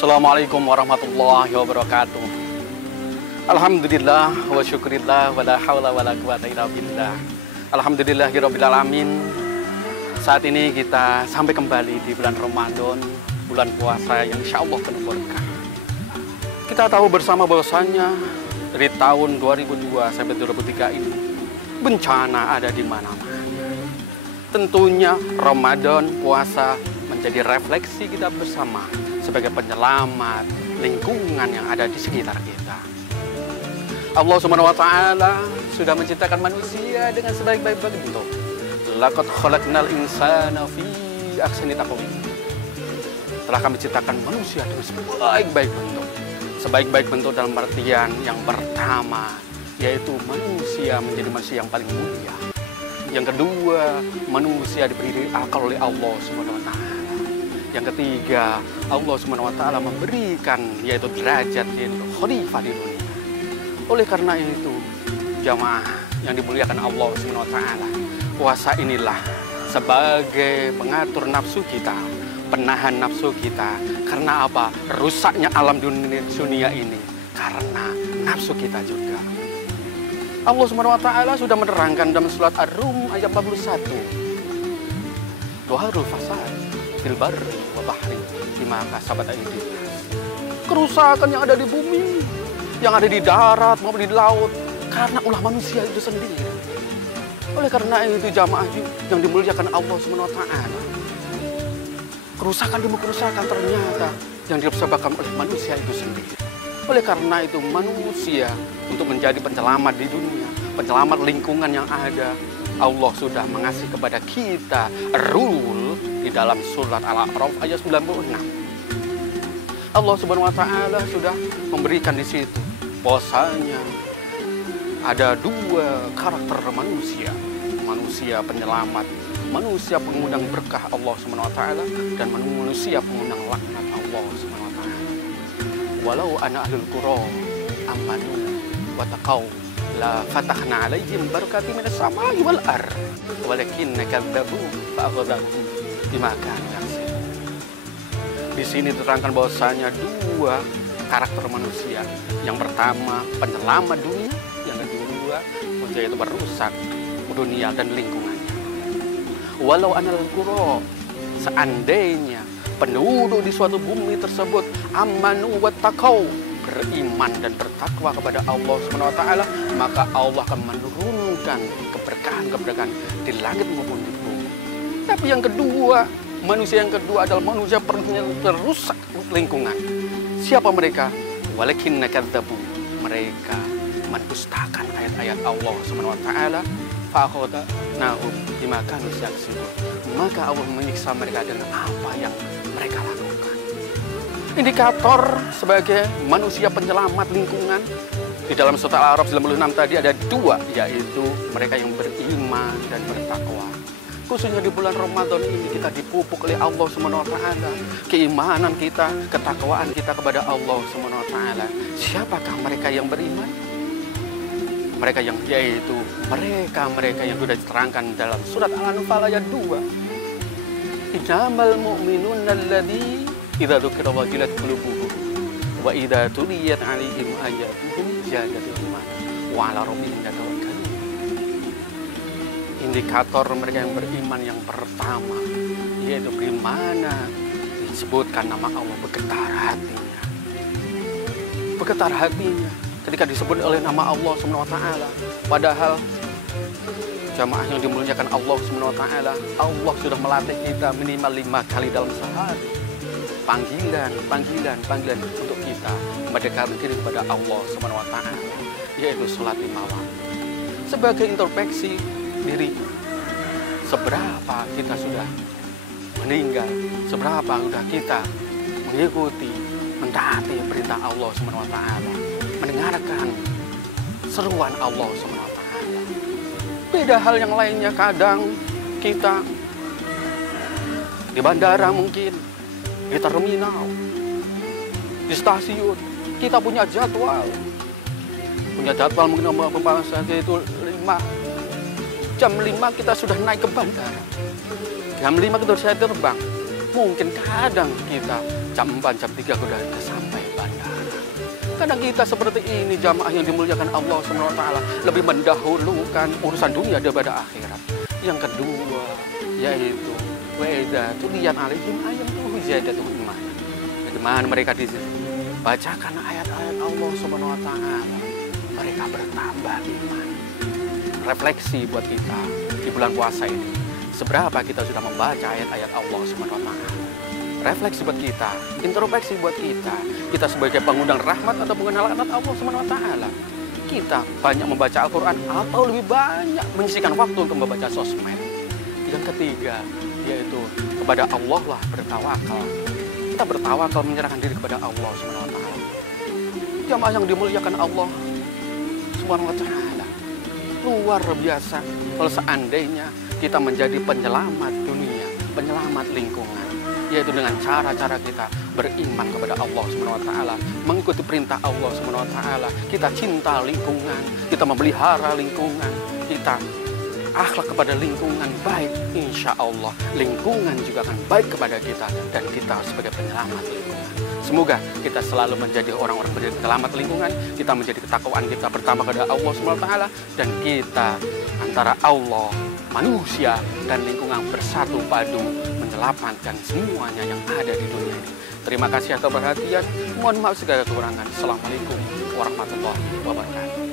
Assalamualaikum warahmatullahi wabarakatuh. Alhamdulillah wa syukurillah wa la hawla wa la quwata illa billah. Alhamdulillahirabbil alamin. Saat ini kita sampai kembali di bulan Ramadan, bulan puasa yang insyaallah penuh berkah. Kita tahu bersama bahwasanya dari tahun 2002 sampai 2003 ini bencana ada di mana-mana. Tentunya Ramadan puasa menjadi refleksi kita bersama sebagai penyelamat lingkungan yang ada di sekitar kita. Allah Subhanahu wa taala sudah menciptakan manusia dengan sebaik-baik bentuk. Laqad khalaqnal insana fi ahsani taqwim. Telah kami ciptakan manusia dengan sebaik-baik bentuk. Sebaik-baik bentuk dalam artian yang pertama yaitu manusia menjadi manusia yang paling mulia. Yang kedua, manusia diberi akal oleh Allah Subhanahu wa taala. Yang ketiga, Allah Subhanahu wa taala memberikan yaitu derajat yaitu khalifah di dunia. Oleh karena itu, jamaah yang dimuliakan Allah Subhanahu wa taala, puasa inilah sebagai pengatur nafsu kita, penahan nafsu kita. Karena apa? Rusaknya alam dunia ini karena nafsu kita juga. Allah Subhanahu wa taala sudah menerangkan dalam surat Ar-Rum ayat 41. Dhaharul fasad fil barri wa bahri bima kasabat aydin. Kerusakan yang ada di bumi, yang ada di darat maupun di laut karena ulah manusia itu sendiri. Oleh karena itu jamaah yang dimuliakan Allah Subhanahu wa taala, kerusakan demi kerusakan ternyata yang disebabkan oleh manusia itu sendiri. Oleh karena itu manusia untuk menjadi penyelamat di dunia, penyelamat lingkungan yang ada, Allah sudah mengasih kepada kita rule di dalam surat Al-A'raf ayat 96. Allah Subhanahu wa taala sudah memberikan di situ bahwasanya ada dua karakter manusia. Manusia penyelamat, manusia pengundang berkah Allah Subhanahu wa taala, dan manusia pengundang laknat Allah Subhanahu wa taala. Walau ana ahlul qura amanu wa taqaw la fatahna alaihim barakati minas samai wal ard walakinna kadzabu fa akhadhahum bima kanu yaksibun. Di sini diterangkan bahwasanya dua karakter manusia. Yang pertama penyelamat dunia, yang kedua yaitu merusak dunia dan lingkungannya. Walau anal qura, seandainya penduduk di suatu bumi tersebut amanu wa taqaw, beriman dan bertakwa kepada Allah Subhanahu wa taala, maka Allah akan menurunkan keberkahan-keberkahan di langit maupun di bumi. Tapi yang kedua, manusia yang kedua adalah manusia yang terusak lingkungan. Siapa mereka? Walakinna kadzabu, mereka mendustakan ayat-ayat Allah Subhanahu wa taala, fa akhadnahum bima kanu yaksibun. Maka Allah menyiksa mereka dengan apa yang mereka lakukan. Indikator sebagai manusia penyelamat lingkungan di dalam surat Al-A'raf 96 tadi ada dua, yaitu mereka yang beriman dan bertakwa. Khususnya di bulan Ramadan ini kita dipupuk oleh Allah Subhanahu wa taala keimanan kita, ketakwaan kita kepada Allah Subhanahu wa taala. Siapakah mereka yang beriman? Mereka yang yaitu mereka yang sudah diterangkan dalam surat Al-Anfal ayat 2. Innamal mu'minuna alladzi idza dzukira wajilat qulubuhum wa idza tuliyat 'alaihim ayatuhum zadatuhum wa 'ala rabbihim yatawakkalun. Indikator mereka yang beriman yang pertama yaitu bagaimana disebutkan nama Allah bergetar hatinya. Bergetar hatinya ketika disebut oleh nama Allah Subhanahu wa taala. Padahal jamaah yang dimuliakan Allah Subhanahu wa taala, Allah sudah melatih kita minimal 5 kali dalam sehari. Panggilan untuk kita mendekatkan diri kepada Allah Subhanahu wa taala, yaitu salat 5 waktu. Sebagai introspeksi diri, seberapa kita sudah meninggal, seberapa sudah kita mengikuti, mentaati perintah Allah Subhanahu wa taala, mendengarkan seruan Allah Subhanahu wa taala. Beda hal yang lainnya, kadang kita di bandara mungkin, di terminal, di stasiun, kita punya jadwal mungkin itu 5 jam 5 kita sudah naik ke bandara, jam 5 kita sudah terbang. Mungkin kadang kita jam 4, jam 3 sudah sampai bandara. Kadang kita seperti ini jamaah yang dimuliakan Allah SWT lebih mendahulukan urusan dunia daripada akhirat. Yang kedua yaitu wa'idha tuliyan alaihim ayatuhu ziyadatuhum iman. Bagaimana mereka dibacakan ayat-ayat Allah SWT, mereka bertambah iman. Refleksi buat kita di bulan puasa ini, seberapa kita sudah membaca ayat-ayat Allah SWT. Refleksi buat kita, introspeksi buat kita sebagai pengundang rahmat atau pengenal rahmat Allah SWT. Kita banyak membaca Al-Quran atau lebih banyak menyisihkan waktu untuk membaca sosmed. Yang ketiga yaitu kepada Allah lah bertawakal. Kita bertawakal menyerahkan diri kepada Allah SWT. Jamaah yang dimuliakan Allah SWT, luar biasa kalau seandainya kita menjadi penyelamat dunia, penyelamat lingkungan, yaitu dengan cara-cara kita beriman kepada Allah SWT, mengikuti perintah Allah SWT, kita cinta lingkungan, kita memelihara lingkungan, kita akhlak kepada lingkungan baik, insya Allah lingkungan juga akan baik kepada kita dan kita sebagai penyelamat lingkungan. Semoga kita selalu menjadi orang-orang penyelamat lingkungan, kita menjadi ketakwaan kita bertambah kepada Allah SWT, dan kita antara Allah, manusia, dan lingkungan bersatu padu menyelamatkan semuanya yang ada di dunia ini. Terima kasih atas perhatian. Mohon maaf segala kekurangan. Assalamualaikum warahmatullahi wabarakatuh.